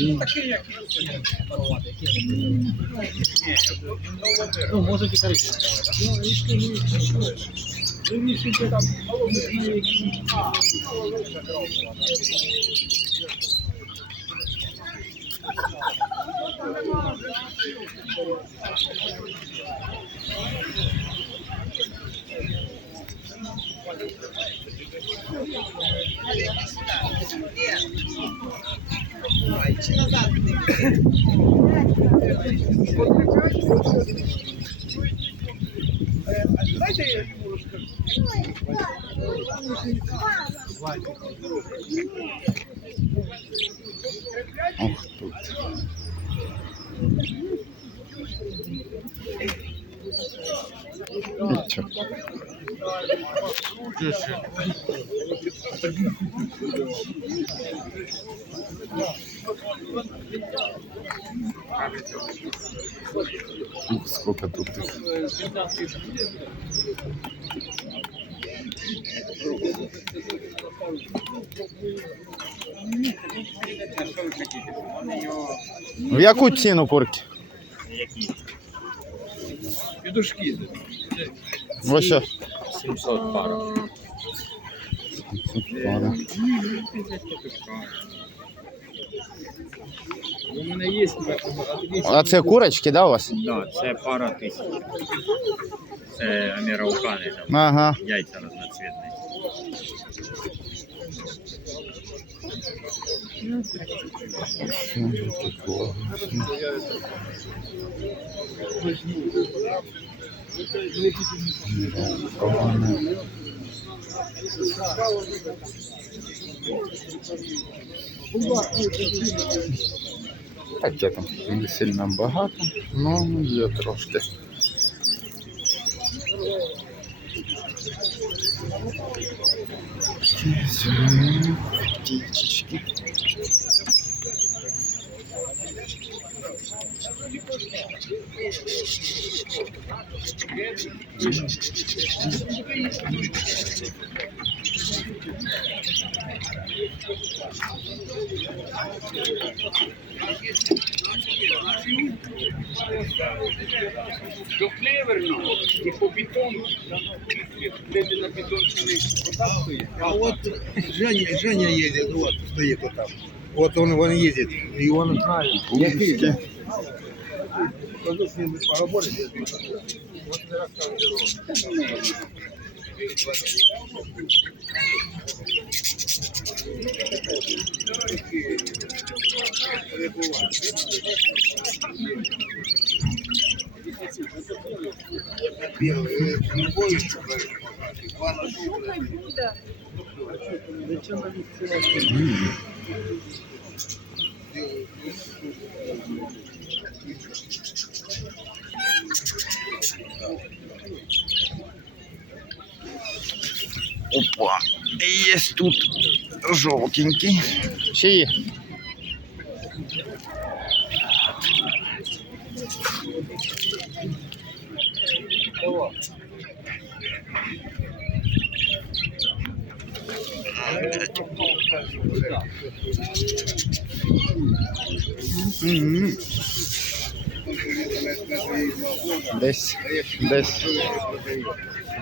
Я Ну, себе там Ох тут. আচ্ছা Сколько тут их? В яку ціну курки? підушки. Ось що. 700 пара. Пара. У мене є А це курочки, да, у вас? Да, це пара тисяч. Це аміраукани, там Ага. яйця разноцвітні. Таке там не сильно багато, ну є трошки. Птичечки. До клеверно і по бетону. Де на бетонці отак стоїть. А вот Женя, Женя едет, вот, стоит вот там. Вот он, он едет, и он знает. Пупски. Скажу с ним поработать. Вот не рассказывай. Белый, любой Опа. Есть тут желтенький. Чьи? Мгм. Десь, десь,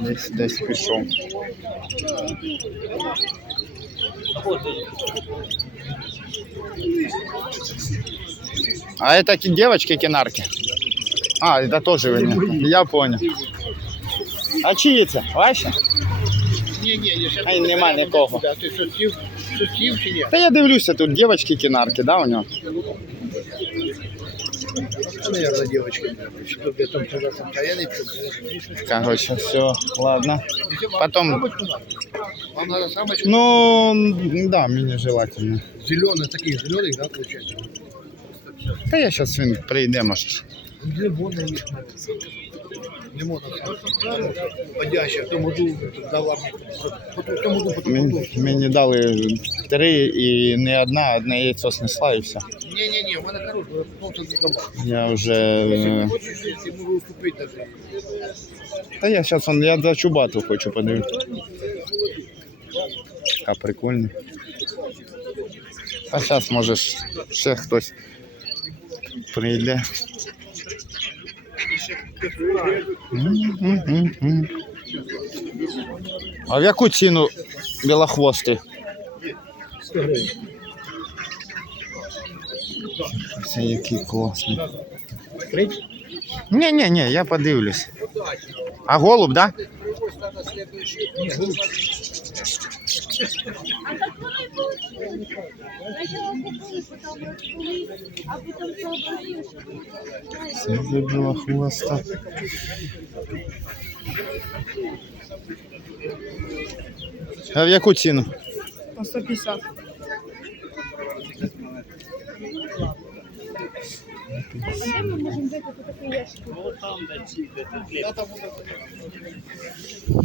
десь, десь пішов. А это ки- девочки кинарки? А, это тоже вы. не- Я понял. А чиї це? Ваші? Ні, ні, я ще А й нема нікого. Да, ти сутів, сутів чи ні? Та я дивлюся, тут девочки кинарки, да, у нього? Наверное, девочка. Там там? Короче, все, ладно. Потом, Вам надо самочку ну, да, мне желательно. зеленых, таких зеленых, да, получается? Та я сейчас він прийде, може. Зеленые их надо Не можна. Подяща, в тому году дала мені. Потім в тому году, потім Мені, потім. мені дали три і не одна, одне яйцо снесла і все. Ні-ні-ні, в мене хороше, просто не давав. Я вже. е, Хочеш, я можу уступити навіть. Та я зараз я за чубату хочу подивитися. Така прикольна. А зараз може ж ще хтось прийде. М-м-м-м. А в яку ціну білохвости? Це який класний. Ні, ні, ні, я подивлюсь. А голуб, да? А потом Це вибила хвоста. А в яку ціну? По 150. Где мы можем взять вот такой ящик? Дай до кори. Ну,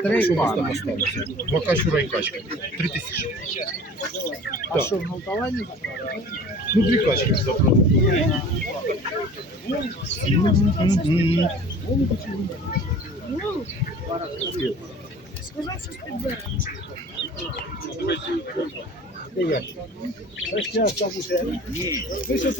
или один? Одне. Три пара. Два качура і качка. Три тисячі. А що, в Молдавані? Ну, дві качки забрали. М-м-м. Сказав, що спідбер. Ось я там уже. Ви що,